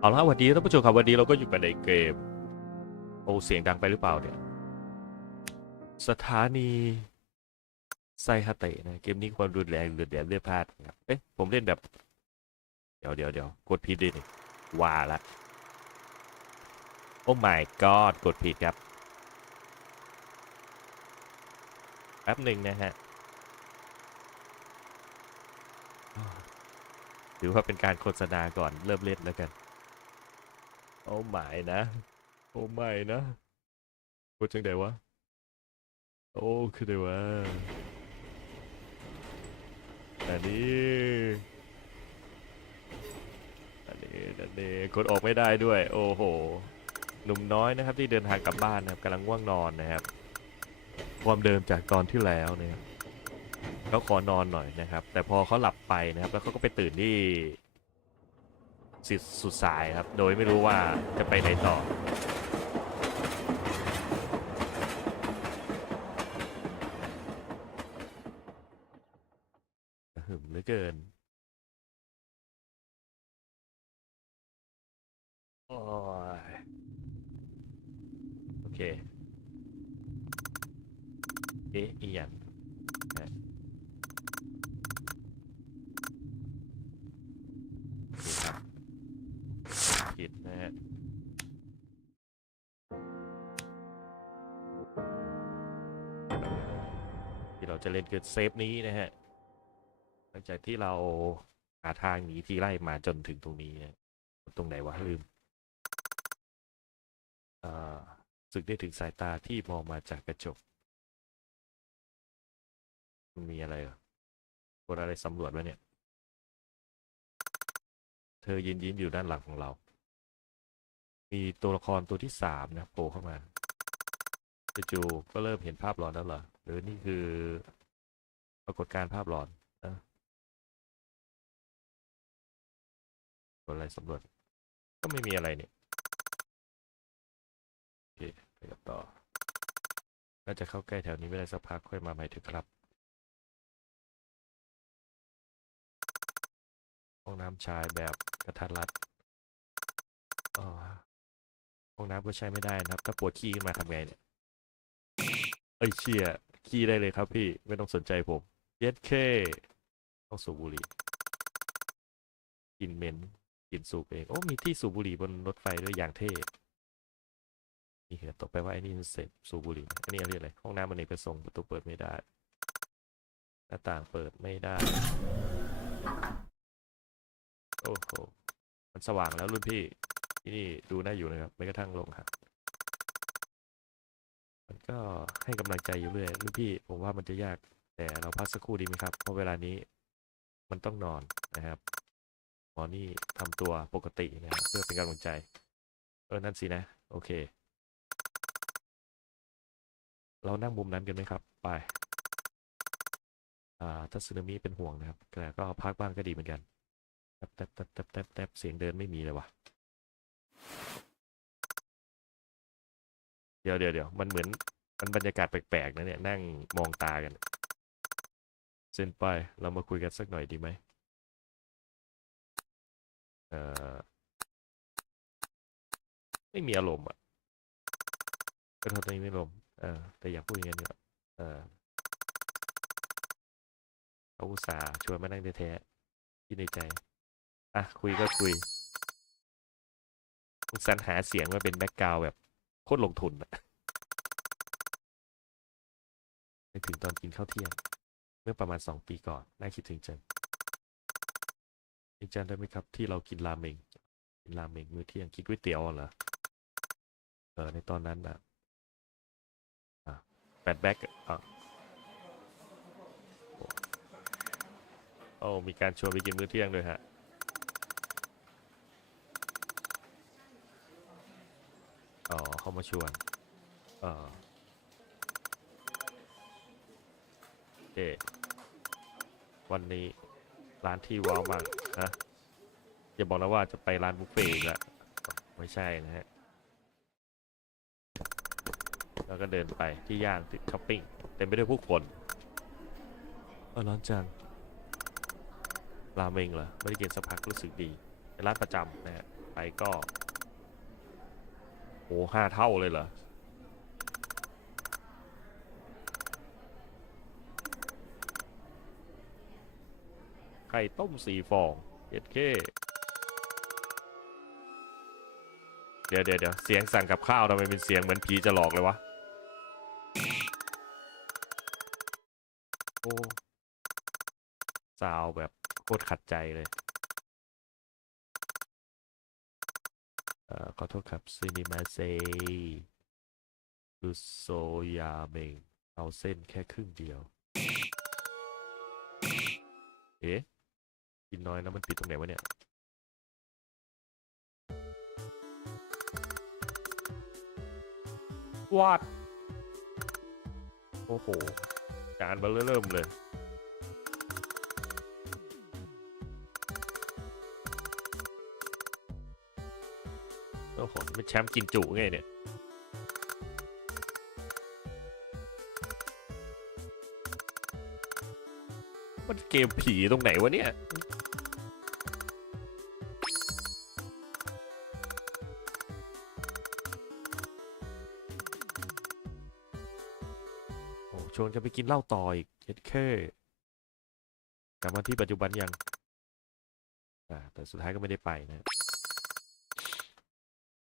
เอาละวันนี้ท่านผู้ชมครับวันนี้เราก็อยู่กันในเกม โอ้เสียงดังไปหรือเปล่าเนี่ย สถานีไซฮาเตะนะ เกมนี้ความรุนแรงเลือดแดดเลือดพลาดนะครับ เอ๊ะ ผมเล่นแบบ เดี๋ยวเดี๋ยวเดี๋ยวกดผิดดิว่าละโอ้ my god กดผิดครับ แป๊บหนึ่งนะฮะ ถือว่าเป็นการโฆษณาก่อนเริ่มเล่นแล้วกันโอ้ไม่นะ โอ้ไม่นะพูดจังไดวะ โอ้คือไดวะอันนี้อันนี้อันนี้กดออกไม่ได้ด้วย โอ้โห หนุ่มน้อยนะครับที่เดินทางกลับบ้านนะครับกำลังง่วงนอนนะครับ ความเดิมจากตอนที่แล้วเนี่ยาขอนอนหน่อยนะครับ แต่พอเขาหลับไปนะครับ แล้วเขาก็ไปตื่นที่สิสุดสายครับ โดยไม่รู้ว่าจะไปไหนต่อ หึมเหลือเกินโอ้ยโอเค เอ๊ะอีหยัง จะเล่นคือเซฟนี้นะฮะหลังจากที่เราหาทางหนีที่ไล่มาจนถึงตรงนี้นะตรงไหนวะลืมอ่าสึกได้ถึงสายตาที่มองมาจากกระจก มันมีอะไรเหรอกดอะไรสำรวจวะเนี่ย เธอยืนยิ้มอยู่ด้านหลังของเรา มีตัวละครตัวที่สามนะโผล่เข้ามา จู่ๆก็เริ่มเห็นภาพหลอนแล้วเหรอ หรือนี่คือปรากฏการณ์ภาพหลอนนะกดอะไรสำรวจ ก็ไม่มีอะไรเนี่ยโอเคไปกันต่อ น่าจะเข้าใกล้แถวนี้ไม่ได้สักพักค่อยมาใหม่เถอะครับ ห้องน้ำชายแบบกระทัดรัดอ๋อห้องน้ำก็ใช้ไม่ได้นะครับ ถ้าปวดขี้ขึ้นมาทำไงเนี่ย เอ้ยเชี่ยขี้ได้เลยครับพี่ ไม่ต้องสนใจผมเย็ดเคต้องสูบบุหรี่กินเมนกินสูบเอง โอ้ มีที่สูบบุหรี่บนรถไฟด้วยอย่างเท่นี่เหรอตกไปว่าไอ้นี่มันเสพสูบบุหรี่อันนี้เรียกอะไรห้องน้ำมันเอกประสงค์ประตูเปิดไม่ได้ หน้าต่างเปิดไม่ได้ โอ้โหมันสว่างแล้วรุ่นพี่ ที่นี่ดูน่าอยู่นะครับไม่กระทั่งลงครับ มันก็ให้กำลังใจอยู่เรื่อยรุ่นพี่ผมว่ามันจะยากแต่เราพักสักครู่ดีไหมครับ เพราะเวลานี้มันต้องนอนนะครับหมอนี่ทำตัวปกตินะครับเพื่อเป็นกำลังใจเออนั่นสินะโอเค เรานั่งมุมนั้นกันไหมครับ ไปอ่าถ้าสึนามิเป็นห่วงนะครับแต่ก็พักบ้างก็ดีเหมือนกันแทบแทบแทบแทบแทบแทบเสียงเดินไม่มีเลยวะ ดี๋ยวเดี๋ยวเดี๋ยวมันเหมือนมันบรรยากาศแปลกๆนะเนี่ยนั่งมองตากันเซนไปเรามาคุยกันสักหน่อยดีไหมเอ่อไม่มีอารมณ์อะก็ทษตัวเองไม่อารมณ์เออแต่อยากพูดอย่างนั้นอยู่อะเออเขาอุตส่าห์ชวนมานั่งแท้ๆที่ในใจ อะ คุยก็คุยมึงสรรหาเสียงมาเป็นแบ็กกราวแบบ โคตรลงทุนอะนึกถึงตอนกินข้าวเที่ยง เมื่อประมาณสองปีก่อน น่าคิดถึงจังยังจำได้ไหมครับ ที่เรากินราเมง กินราเมงมื้อเที่ยงกินก๋วยเตี๋ยวเหรอ เออ ในตอนนั้นอะอะแปดแบ็กอะโอ้โอ้มีการชวนไปกินมื้อเที่ยงด้วยฮะ อ๋อ เขา มาชวน เออเควันนี้ร้านที่ว้าวมากนะอย่าบอกนะว่าจะไปร้านบุฟเฟ่ต์ละไม่ใช่นะฮะ แล้วก็เดินไปที่ย่างที่ช้อปปิ้งเต็มไปด้วยผู้คนเออร้อนจังราเมงเหรอ ไม่ได้กินสักพักรู้สึกดีเป็นร้านประจำนะฮะไปก็ โอ้ห้าเท่าเลยเหรอ ไข่ต้มสี่ฟองเอ็ดเคเดี๋ยวเดี๋ยวเดี๋ยวเสียงสั่งกับข้าวทำไมเป็นเสียงเหมือนผีจะหลอกเลยวะ โอ้ ซาวแบบโคตรขัดใจเลย เอ่อขอโทษครับซินิมาเซคือโซยาเมงเอาเส้นแค่ครึ่งเดียว เอ๊ะกินน้อยนะมันปิดตรงไหนวะเนี่ยวาดโอ้โหจานเบลเริ่มเลย โอ้โหเป็นแชมป์กินจุไงเนี่ยมันเกมผีตรงไหนวะเนี่ย โอ้ชวนกันไปกินเหล้าต่ออีกเจ็ดเคกลับมาที่ปัจจุบันยัง แต่สุดท้ายก็ไม่ได้ไปนะ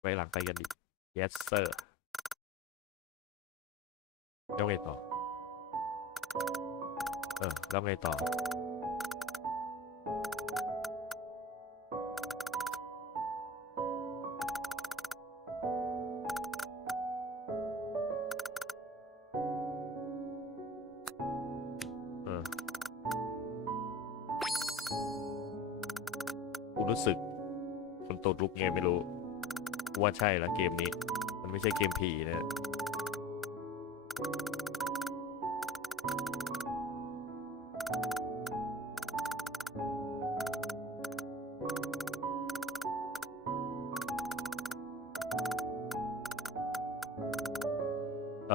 ไว้หลังไปกันดิ yes sir แล้วไงต่อ เออ แล้วไงต่อ เออกูรู้สึก คนตดลุกไงไม่รู้ ว่าใช่ละเกมนี้ มันไม่ใช่เกมผีนะ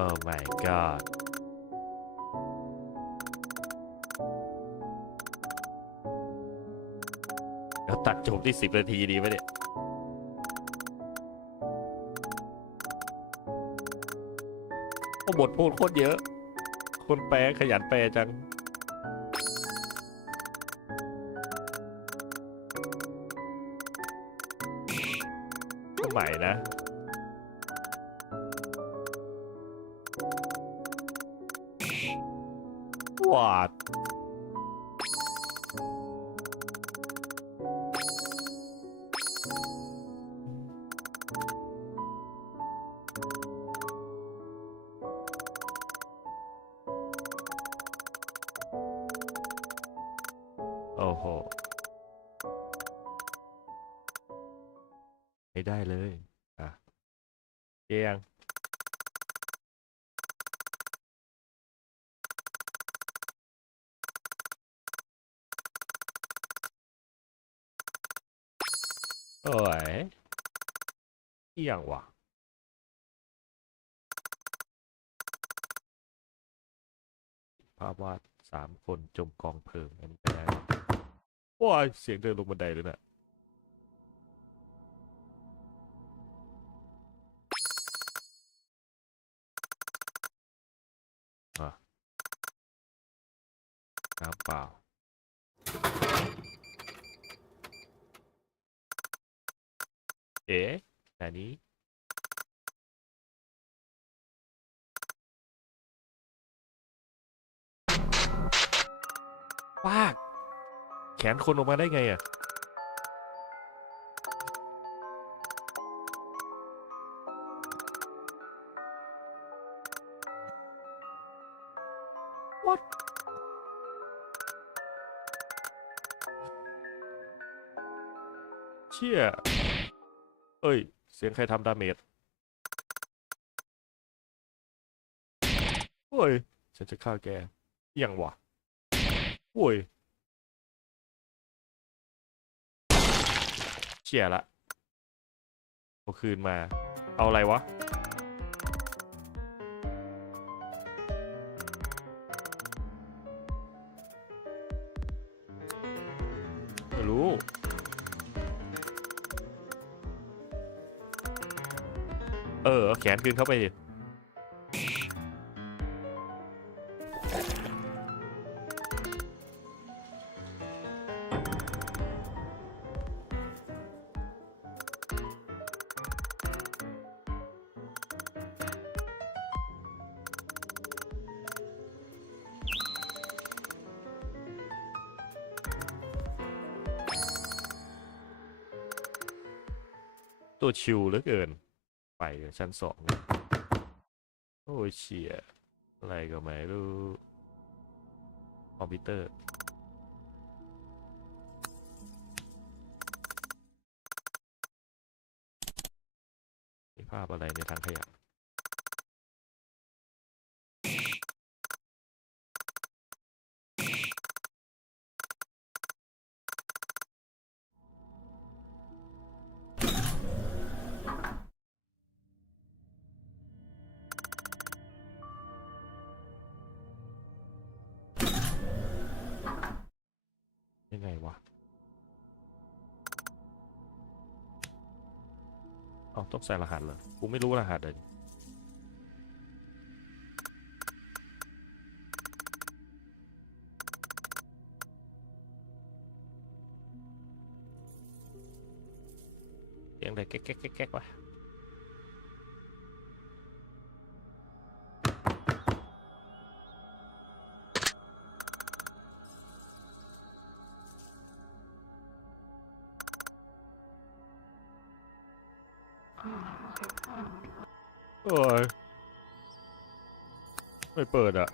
Oh my god แล้วตัดจบที่สิบนาทีดีไหมเนี่ย บทพูดโคตรเยอะ คนแปลขยันแปลจังใหม่นะวาด โอ้ยเอียงว่ะภาพวาดสามคนจมกองเพลิงอันนี้ก็ได้ว้ายเสียงเดินลงบันไดเลยนะอะน้ำเปล่า เอ๊ะแต่นี้ปาแขนคนออกมาได้ไงอะ What เชี่ย เอ้ย เสียงใครทำดาเมจโอ้ย ฉันจะฆ่าแกยังวะโอ้ยเชี่ยละเอาคืนมา เอาอะไรวะ เอาแขนคืนเข้าไปดิตัวชิวเหลือเกิน ไปชั้นสองเนี่ยโอ้ยเชี่ยอะไรก็ไม่รู้คอมพิวเตอร์มีภาพอะไรในทางขยะ ต้องใส่รหัสเหรอกูไม่รู้รหัสเลยเสียงอะไรแก๊กแก๊กแก๊กแก๊กวะ โอ้ยไม่เปิดอะ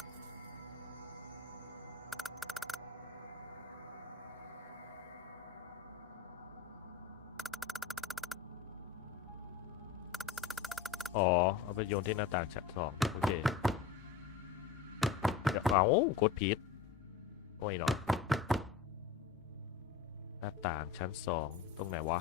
อ๋อ เอาไปโยนที่หน้าต่างชั้นสองโอเคเดี๋ยวเอากดผิดโอ้ยเนาะหน้าต่างชั้นสองตรงไหนวะ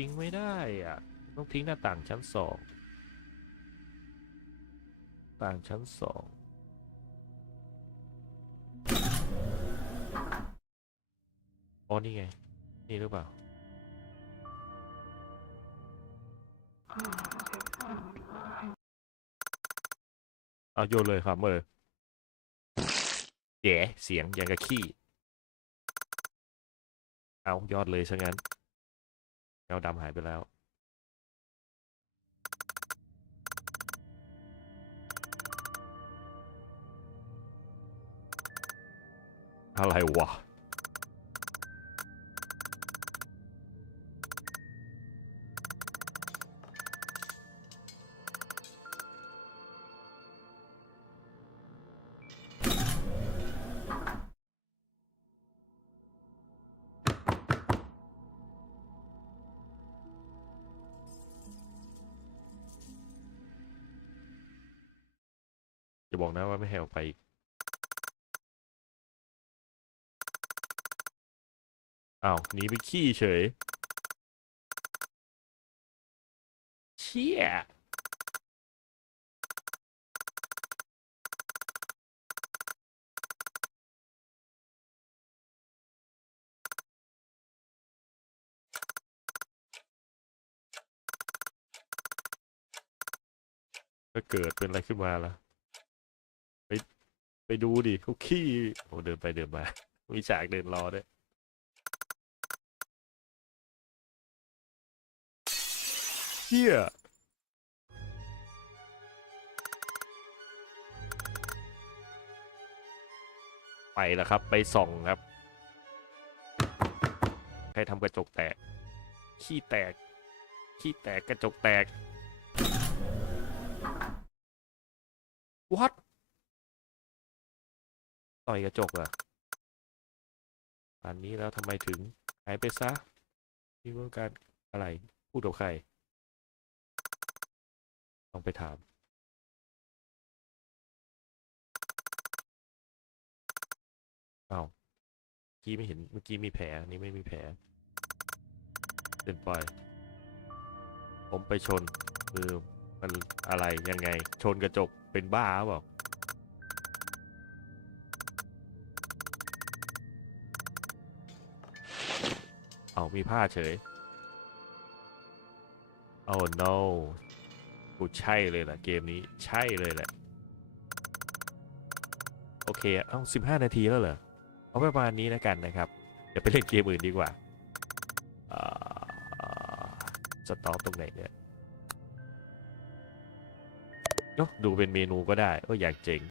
ทิ้งไม่ได้อะ ต้องทิ้งหน้าต่างชั้นสองต่างชั้นสองอ๋อนี่ไง นี่หรือเปล่า เอาโยนเลยครับเมื่อแย่เสียงอย่างกับขี้ เอายอดเลยซะงั้น เงาดำหายไปแล้วอะไรวะ จะบอกนะว่าไม่ให้ออกไปอีกอ้าวหนีไปขี้เฉย เชี่ยถ้าเกิดเป็นอะไรขึ้นมาล่ะ ไปดูดิเขาขี้โอ้เดินไปเดินมา มีฉากเดินรอด้วยเชี่ยไปแล้วครับ ไปส่องครับ ใครทำกระจกแตก ขี้แตก ขี้แตกกระจกแตก what ต่อยกระจกเหรอป่านนี้แล้วทำไมถึงหายไปซะพี่ต้องการอะไรพูดกับใครลองไปถามอ้าวเมื่อกี้ไม่เห็นเมื่อกี้มีแผลนี้ไม่มีแผลเป็นไป ผมไปชนคือมันอะไรยังไง ชนกระจกเป็นบ้าเปล่า เอามีผ้าเฉยโอ้ no กูใช่เลยแหละเกมนี้ใช่เลยแหละ โอเค เอ้าสิบห้านาทีแล้วเหรอ เอาประมาณนี้แล้วกันนะครับ เดี๋ยวไปเล่นเกมอื่นดีกว่าสต็อปตรงไหนเนี่ยเนอะดูเป็นเมนูก็ได้ก็อยากเจ๋ง